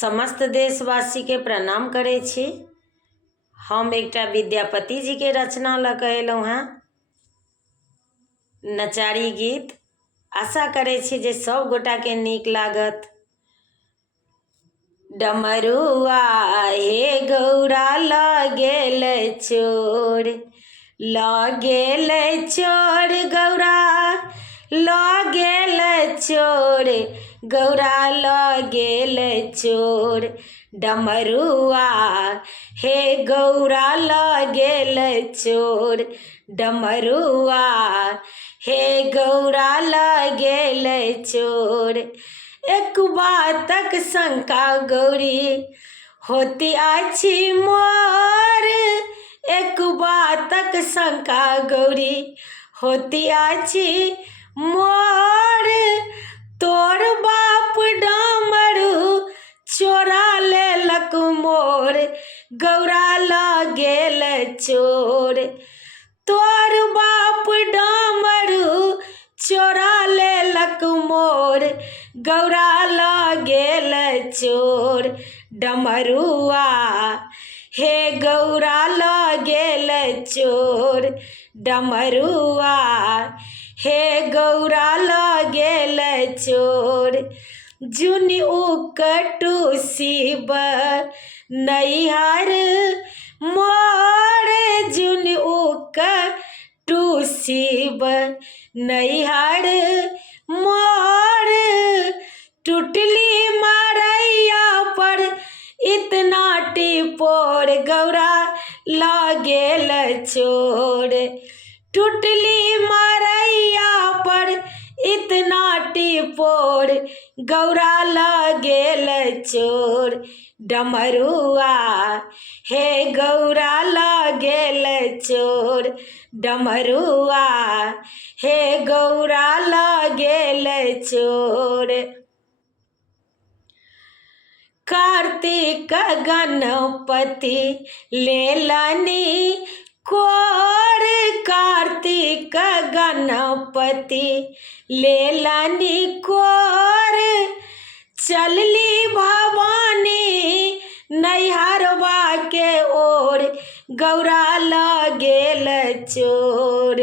समस्त देशवासी के प्रणाम करे छी। हम एकटा विद्यापति जी के रचना लऽ कऽ अयलहुँ हेँ नचारी गीत। आशा करे छी जे सब गोटा के नीक लागत। डमरुआ हे गौरा लऽ गेल चोर, लऽ गेल चोर गौरा, लऽ गेल चोर गौरा, लऽ गेल चोर। डमरुआ हे गौरा लऽ गेल चोर, डमरुआ हे गौरा लऽ गेल चोर। एक बातक शंका गौरी होती अछि मोर, एक बातक शंका गौरी होती अछि मोर। तोर बाप डामरू चोरा लेलक मोर, गौरा लऽ गेल चोर। तोर बाप डामरू चोरा लेलक मोर, गौरा लऽ गेल चोर। डमरुआ हे गौरा लऽ गेल चोर, डमरुआ हे गौरा लऽ गेल चोर। जुनि उकटू शिव नैहर मोर, जुनि उकटू शिव नैहर मोर। टुटली मरैया पर इतना टिपोर, गौरा लऽ गेल चोर। टुटली मरैया पर इतना टिपोर, गौरा लऽ गेल चोर। डमरुआ हे गौरा लऽ गेल चोर, डमरुआ हे गौरा लऽ गेल चोर। कार्तिक गणपति लेलनि कोर, कार्तिक गणपति लेलनि कोर। चलली भवानी नैहरवा के ओर, गौरा लऽ गेल चोर।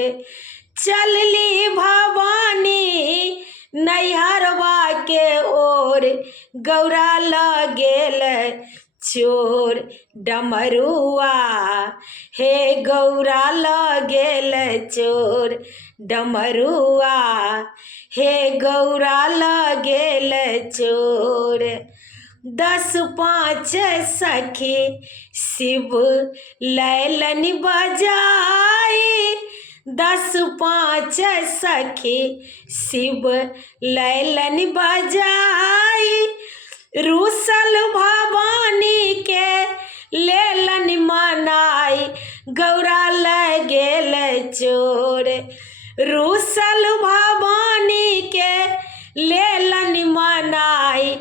चलली भवानी नैहरवा के ओर, गौरा लऽ गेल चोर। डमरुआ हे गौरा लऽ गेल चोर, डमरुआ हे गौरा लऽ गेल चोर। 10-5 सखी शिव लैलनि बजाई, 10-5 सखी शिव लैलनि बजाई। रूसल भवानी के लेलनि मनाई, गौरा लऽ गेल चोर। रूसल भवानी के लेलनि मनाई,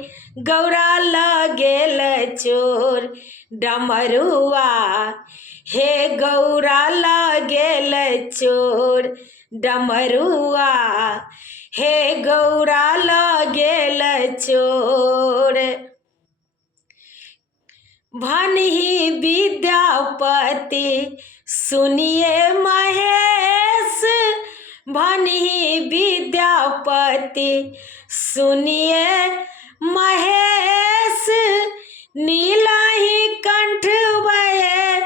गौरा लऽ गेल चोर। डमरुआ हे गौरा लऽ गेल चोर, डमरुआ हे गौरा लऽ गेल चोर। भनहि विद्यापति सुनिए महेश, भनहि विद्यापति सुनिए महेश। नीलहि कंठ भये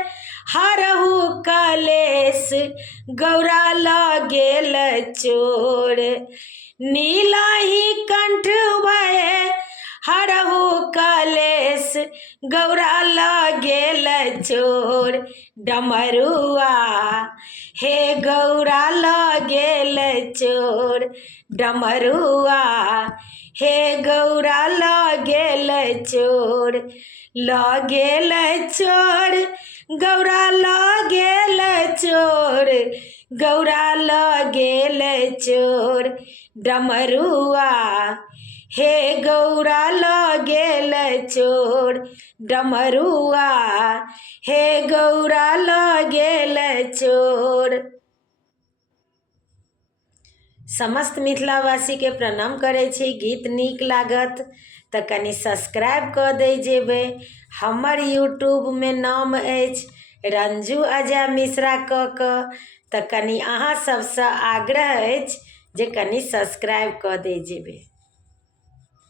हरहु कलेश, गौरा लऽ गेल चोर। नीलहि कंठ भये हरहु कलेश, गौरा लऽ गेल चोर। डमरुआ हे गौरा लऽ गेल चोर, डमरुआ हे गौरा लऽ गेल चोर। लऽ गेल चोर गौरा लऽ गेल चोर, गौरा लऽ गेल चोर। डमरुआ हे गौरा लऽ गेल चोर, डमरुआ हे गौरा लऽ गेल चोर। समस्त मिथिलावासीके प्रणाम करै छी। गीत नीक लागत तऽ कनि सब्सक्राइब कऽ दै जेबै। हमर यूट्यूबमे नाम अछि रंजू अजय मिश्रा कऽ तऽ कनि अहाँ सबसँ आग्रह अछि जे कनि सब्सक्राइब कऽ दै जेबै।